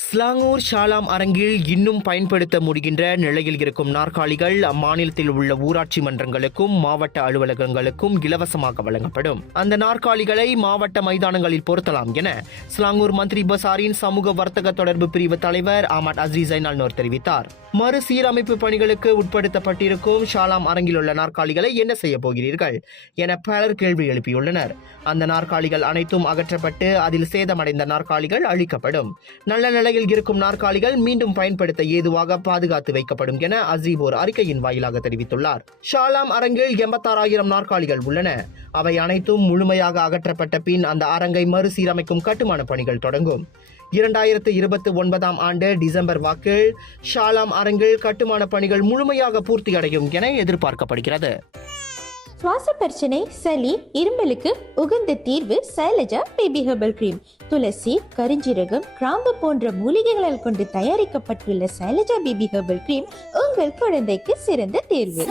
ஸ்லாங்கூர் ஷாலாம் அரங்கில் இன்னும் பயன்படுத்த முடிகின்ற நிலையில் இருக்கும் நாற்காலிகள் அம்மாநிலத்தில் உள்ள ஊராட்சி மன்றங்களுக்கும் மாவட்ட அலுவலகங்களுக்கும் இலவசமாக வழங்கப்படும். அந்த நாற்காலிகளை மாவட்ட மைதானங்களில் பொருத்தலாம் என ஸ்லாங்கூர் மந்திரி பசாரின் சமூக வர்த்தக தொடர்பு பிரிவு தலைவர் அஹமத் அசீஸ் ஜைனால்னோர் தெரிவித்தார். மறுசீரமைப்பு பணிகளுக்கு உட்படுத்தப்பட்டிருக்கும் ஷாலாம் அரங்கில் உள்ள நாற்காலிகளை என்ன செய்ய போகிறீர்கள் என பலர் கேள்வி எழுப்பியுள்ளனர். அந்த நாற்காலிகள் அனைத்தும் அகற்றப்பட்டு அதில் சேதமடைந்த நாற்காலிகள் அழிக்கப்படும். நல்ல நிலையில் இருக்கும் நாற்காலிகள் மீண்டும் பயன்படுத்த ஏதுவாக பாதுகாத்து வைக்கப்படும் என அசீப் ஒரு அறிக்கையின் வாயிலாக தெரிவித்துள்ளார். ஷாலாம் அரங்கில் 86,000 நாற்காலிகள் உள்ளன. அவை அனைத்தும் முழுமையாக அகற்றப்பட்ட பின் அந்த அரங்கை மறுசீரமைக்கும் கட்டுமான பணிகள் தொடங்கும். 2029 ஆண்டு டிசம்பர் வாக்கில் ஷாலாம் அரங்கில் கட்டுமான பணிகள் முழுமையாக பூர்த்தியடையும் என எதிர்பார்க்கப்படுகிறது. சுவாச பிரச்சனை, சளி, இருமலுக்கு உகந்த தீர்வு சைலஜா பேபி ஹெர்பல் கிரீம். துளசி, கரிஞ்சீரகம், கிராம்பு போன்ற மூலிகைகளால் கொண்டு தயாரிக்கப்பட்டுள்ள சைலஜா பேபி ஹெர்பல் கிரீம் உங்கள் குழந்தைக்கு சிறந்த தேர்வு.